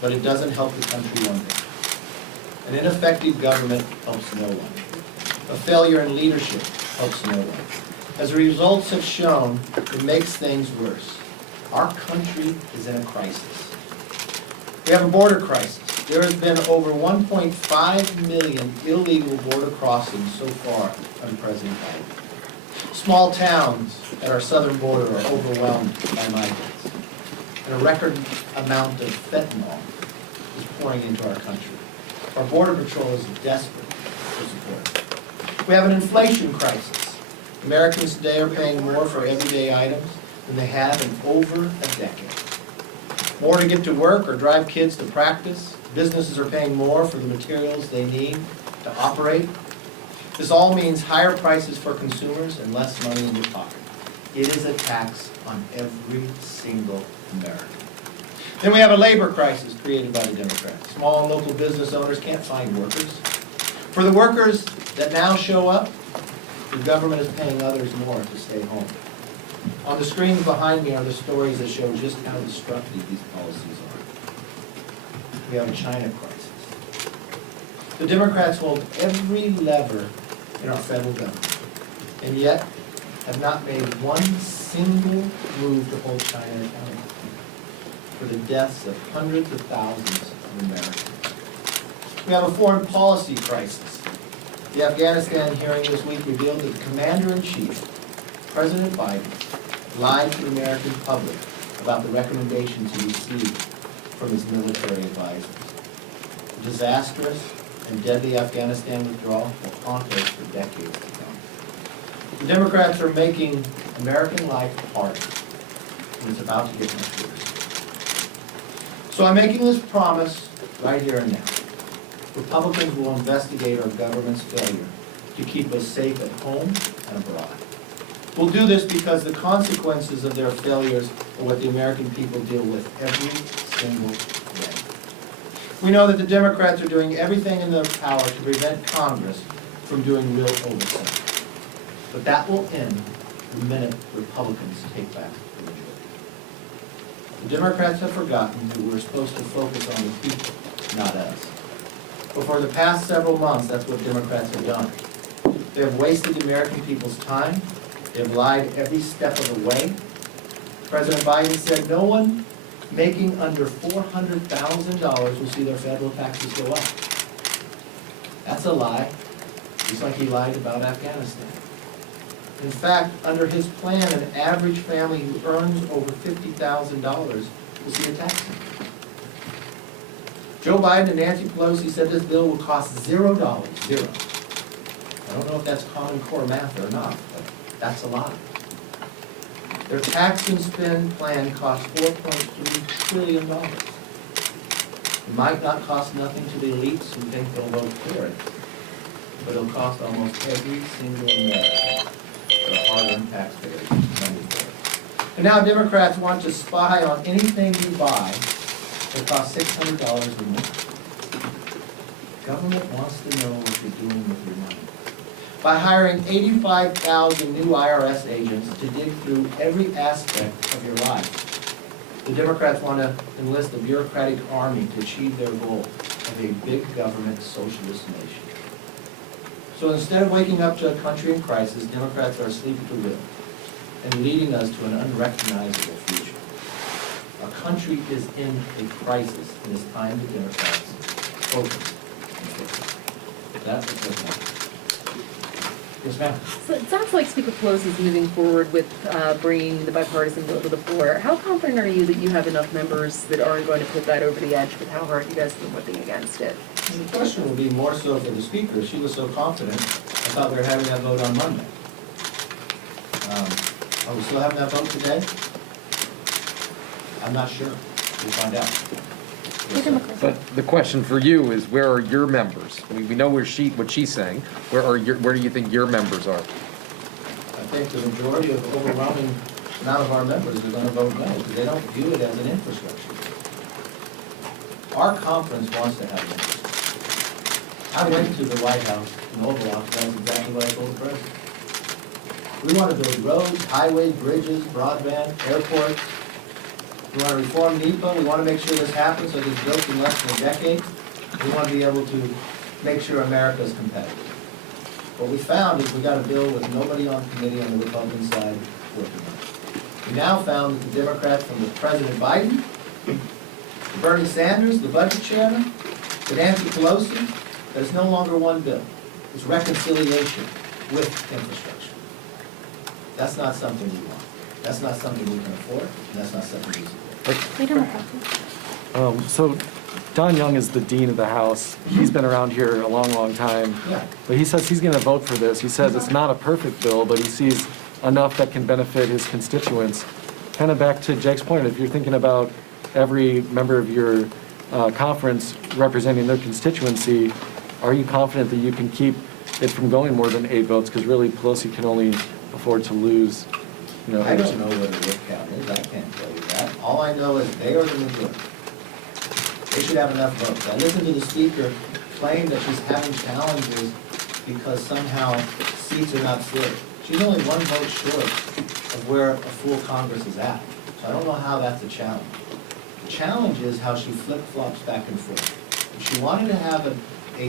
but it doesn't help the country one bit. An ineffective government helps no one. A failure in leadership helps no one. As the results have shown, it makes things worse. Our country is in a crisis. We have a border crisis. There has been over 1.5 million illegal border crossings so far under President Biden. Small towns at our southern border are overwhelmed by migrants. And a record amount of fentanyl is pouring into our country. Our Border Patrol is desperate for support. We have an inflation crisis. Americans today are paying more for everyday items than they have in over a decade. More to get to work or drive kids to practice. Businesses are paying more for the materials they need to operate. This all means higher prices for consumers and less money in your pocket. It is a tax on every single American. Then we have a labor crisis created by the Democrats. Small and local business owners can't find workers. For the workers that now show up, the government is paying others more to stay home. On the screens behind me are the stories that show just how destructive these policies are. We have a China crisis. The Democrats hold every lever in our federal government, and yet have not made one single move to hold China accountable for the deaths of hundreds of thousands of Americans. We have a foreign policy crisis. The Afghanistan hearing this week revealed that the Commander-in-Chief, President Biden, lied to the American public about the recommendations he received from his military advisors. The disastrous and deadly Afghanistan withdrawal will haunt us for decades to come. The Democrats are making American life hard, and it's about to get much worse. So I'm making this promise right here and now. Republicans will investigate our government's failure to keep us safe at home and abroad. We'll do this because the consequences of their failures are what the American people deal with every single day. We know that the Democrats are doing everything in their power to prevent Congress from doing real oversight. But that will end the minute Republicans take back the majority. The Democrats have forgotten that we're supposed to focus on the people, not us. But for the past several months, that's what Democrats have done. They have wasted the American people's time. They have lied every step of the way. President Biden said no one making under $400,000 will see their federal taxes go up. That's a lie, just like he lied about Afghanistan. In fact, under his plan, an average family who earns over $50,000 will see a tax increase. Joe Biden and Nancy Pelosi said this bill will cost $0, zero. I don't know if that's Common Core math or not, but that's a lie. Their tax and spend plan costs $4.3 trillion. It might not cost nothing to the elites who think they'll vote for it, but it'll cost almost every single American, the hard-earned taxpayers, money for it. And now Democrats want to spy on anything you buy that costs $600 or more. Government wants to know what you're doing with your money. By hiring 85,000 new IRS agents to dig through every aspect of your life, the Democrats want to enlist a bureaucratic army to achieve their goal of a big government socialist nation. So instead of waking up to a country in crisis, Democrats are asleep at the wheel and leading us to an unrecognizable future. Our country is in a crisis, and it's time the Democrats focus and fix it. That's what's going on. Yes, ma'am. So it sounds like Speaker Pelosi is moving forward with bringing the bipartisan bill to the floor. How confident are you that you have enough members that aren't going to put that over the edge with how hard you guys have been whipping against it? And the question will be more so for the Speaker. She was so confident, I thought we were having that vote on Monday. Are we still having that vote today? I'm not sure. We'll find out. Yes, but the question for you is, where are your members? We know what she's saying. Where do you think your members are? I think the majority of the overwhelming amount of our members are going to vote no, because they don't view it as an infrastructure. Our conference wants to have an infrastructure. I went to the White House in Oval Office, that's exactly what I told the president. We want to build roads, highways, bridges, broadband, airports. We want to reform NEPA, we want to make sure this happens so it's built in less than a decade. We want to be able to make sure America is competitive. What we found is we got a bill with nobody on committee on the Republican side working on it. We now found that the Democrats from the President Biden, Bernie Sanders, the budget chairman, to Nancy Pelosi, that it's no longer one bill. It's reconciliation with infrastructure. That's not something we want. That's not something we can afford, and that's not something we support. Leader McCarthy. So Don Young is the dean of the House. He's been around here a long, long time. Yeah. But he says he's going to vote for this. He says it's not a perfect bill, but he sees enough that can benefit his constituents. Kind of back to Jake's point, if you're thinking about every member of your conference representing their constituency, are you confident that you can keep it from going more than 8 votes? Because really Pelosi can only afford to lose, I don't know what the vote count is, I can't tell you that. All I know is they are the majority. They should have enough votes. I listened to the speaker claim that she's having challenges because somehow seats are not served. She's only 1 vote short of where a full Congress is at. So I don't know how that's a challenge. The challenge is how she flip-flops back and forth. If she wanted to have an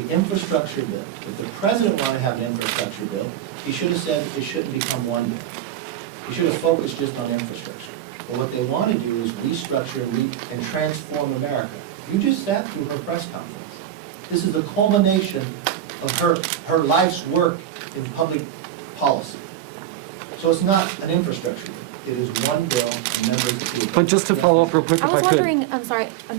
infrastructure bill, if the president wanted to have an infrastructure bill, he should have said it shouldn't become one bill. He should have focused just on infrastructure. But what they want to do is restructure and transform America. You just sat through her press conference. This is the culmination of her life's work in public policy. So it's not an infrastructure bill. It is one bill, and members approve. But just to follow up real quick, I if was I could. wondering, I'm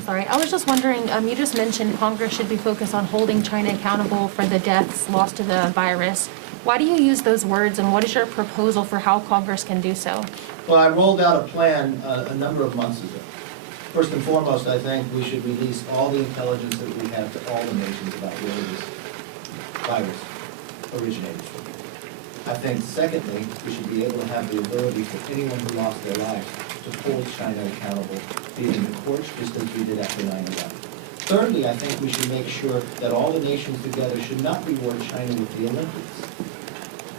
sorry. I was just wondering, you just mentioned Congress should be focused on holding China accountable for the deaths lost to the virus. Why do you use those words, and what is your proposal for how Congress can do so? Well, I rolled out a plan a number of months ago. First and foremost, I think we should release all the intelligence that we have to all the nations about where this virus originated from. I think, secondly, we should be able to have the ability for anyone who lost their lives to hold China accountable, be it in the courts, just as we did after 9/11. Thirdly, I think we should make sure that all the nations together should not reward China with the Olympics.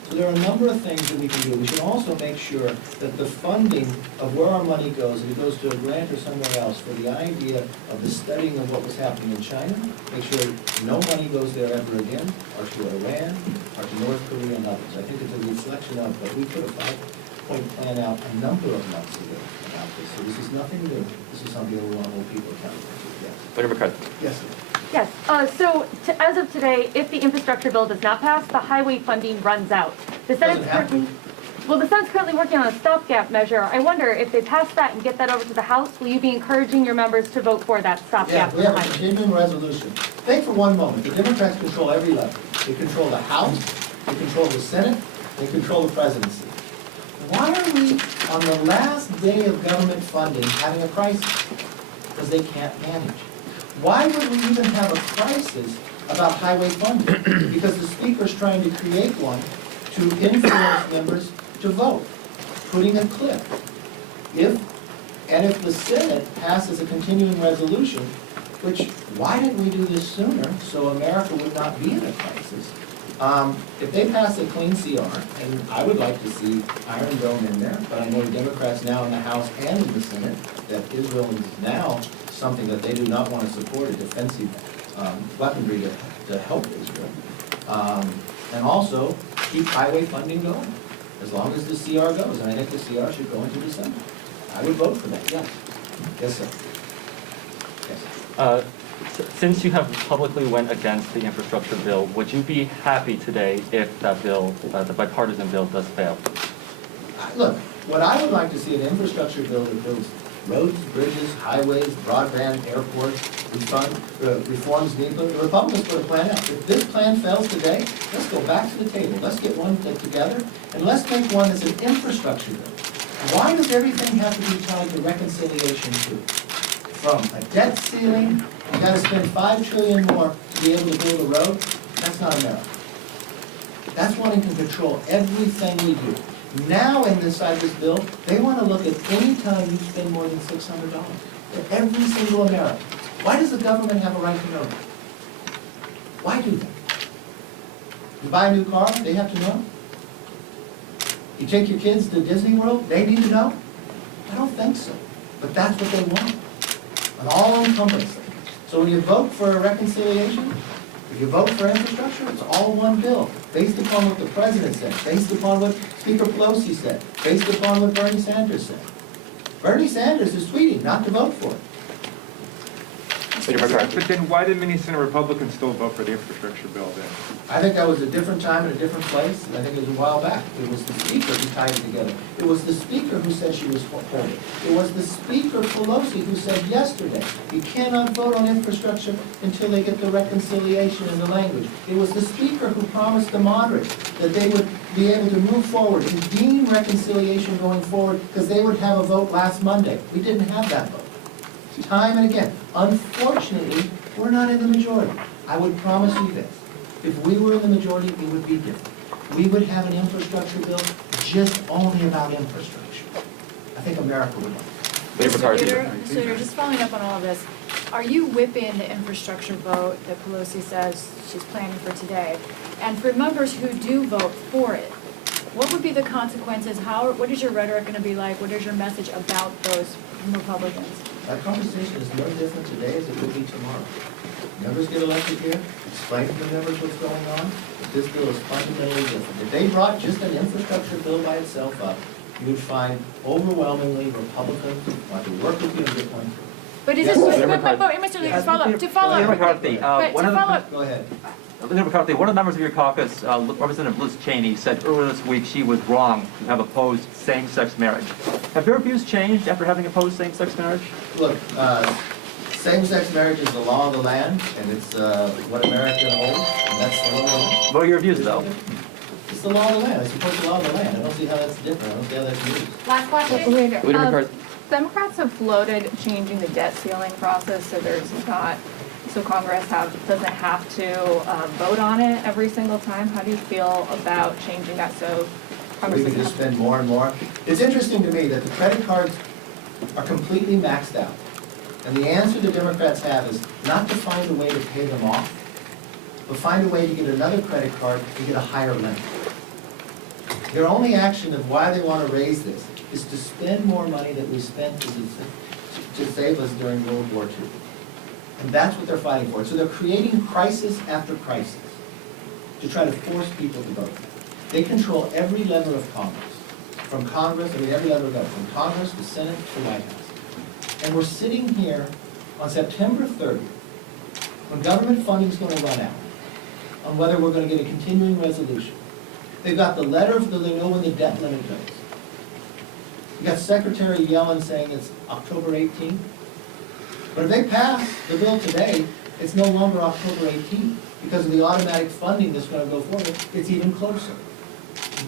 So there are a number of things that we can do. We should also make sure that the funding of where our money goes, if it goes to a grant or somewhere else, for the idea of the studying of what was happening in China, make sure no money goes there ever again, or to Iran, or to North Korea and others. I think it's a reflection of, but we put a 5-point plan out a number of months ago about this. So this is nothing new. This is something that we want to hold people accountable to. Yes. Leader McCarthy. Yes, sir. Yes, as of today, if the infrastructure bill does not pass, the highway funding runs out. The Senate's Doesn't have to. Well, the Senate's currently working on a stopgap measure. I wonder if they pass that and get that over to the House, will you be encouraging your members to vote for that Yeah, stopgap? we have a continuing resolution. Think for one moment, the Democrats control every level. They control the House, they control the Senate, they control the presidency. Why are we, on the last day of government funding, having a crisis? Because they can't manage. Why would we even have a crisis about highway funding? Because the speaker's trying to create one to influence members to vote, putting a cliff. If the Senate passes a continuing resolution, which, why didn't we do this sooner so America would not be in a crisis? If they pass a clean CR, and I would like to see Iron Dome in there, but I know Democrats now in the House and in the Senate, that Israel is now something that they do not want to support, a defensive weaponry to help Israel. And also, keep highway funding going, as long as the CR goes. And I think the CR should go into December. I would vote for that, yes. Yes, sir. Yes. Since you have publicly went against the infrastructure bill, would you be happy today if that bill, the bipartisan bill, does fail? Look, what I would like to see an infrastructure bill that builds roads, bridges, highways, broadband, airports, reforms NEPA. The Republicans put a plan out. If this plan fails today, let's go back to the table. Let's get one together, and let's make one that's an infrastructure bill. Why does everything have to be tied to reconciliation too? From a debt ceiling, you gotta spend $5 trillion more to be able to build a road. That's not America. That's wanting to control everything we do. Now, in this side of this bill, they want to look at any time you spend more than $600 for every single American. Why does the government have a right to know that? Why do that? You buy a new car, they have to know? You take your kids to Disney World, they need to know? I don't think so. But that's what they want, an all-encompassing. So when you vote for a reconciliation, if you vote for infrastructure, it's all one bill, based upon what the president said, based upon what Speaker Pelosi said, based upon what Bernie Sanders said. Bernie Sanders is tweeting not to vote for it. But then why did many Senate Republicans still vote for the infrastructure bill then? I think that was a different time and a different place, and I think it was a while back. It was the Speaker who tied it together. It was the Speaker who said she was for it. It was the Speaker Pelosi who said yesterday, you cannot vote on infrastructure until they get the reconciliation and the language. It was the Speaker who promised the moderates that they would be able to move forward and deem reconciliation going forward, because they would have a vote last Monday. We didn't have that vote. Time and again. Unfortunately, we're not in the majority. I would promise you this. If we were in the majority, it would be different. We would have an infrastructure bill just only about infrastructure. I think America would like it. So you're just following up on all of this. Are you whipping the infrastructure vote that Pelosi says she's planning for today? And for members who do vote for it, what would be the consequences? What is your rhetoric going to be like? What is your message about those Republicans? That conversation is no different today as it will be tomorrow. Members get elected here, explain to the members what's going on, but this bill is fundamentally different. If they brought just an infrastructure bill by itself up, you would find overwhelmingly Republicans want to work with you and get one through. But is this, but Mr. Leader, to follow up. McCarthy, But to follow up, Go ahead. Leader McCarthy, one of the members of your caucus, Representative Liz Cheney, said earlier this week she was wrong to have opposed same-sex marriage. Have your views changed after having opposed same-sex marriage? Look, same-sex marriage is the law of the land, and it's what America holds, and that's the law of the land. What are your views, though? It's the law of the land. I support the law of the land. I don't see how that's different. I don't see how that's new. Last question. Leader McCarthy. Democrats have floated changing the debt ceiling process so there's not, so Congress doesn't have to vote on it every single time. How do you feel about changing that so Congress We can doesn't just have to? spend more and more. It's interesting to me that the credit cards are completely maxed out. And the answer the Democrats have is not to find a way to pay them off, but find a way to get another credit card to get a higher limit. Their only action of why they want to raise this is to spend more money that we spent to save us during World War II. And that's what they're fighting for. So they're creating crisis after crisis to try to force people to vote. They control every lever of Congress, every lever of government, from Congress to Senate to White House. And we're sitting here on September 30th, when government funding is going to run out, on whether we're going to get a continuing resolution. They've got the letter, they know when the debt limit goes. You got Secretary Yellen saying it's October 18th. But if they pass the bill today, it's no longer October 18th. Because of the automatic funding that's going to go forward, it's even closer.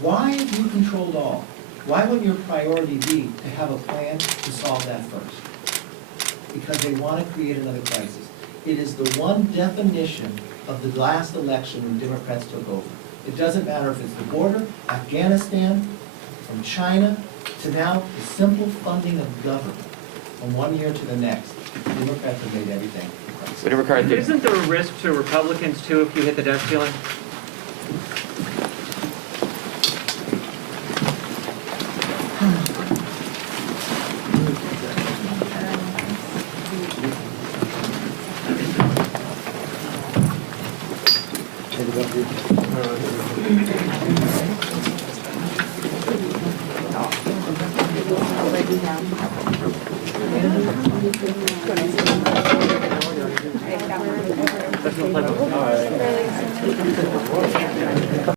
Why have you controlled all? Why wouldn't your priority be to have a plan to solve that first? Because they want to create another crisis. It is the one definition of the last election when Democrats took over. It doesn't matter if it's the border, Afghanistan, from China, to now the simple funding of government from one year to the next. Democrats have made everything a crisis. Leader McCarthy. Isn't there a risk to Republicans too if you hit the debt ceiling? That's no pleasure.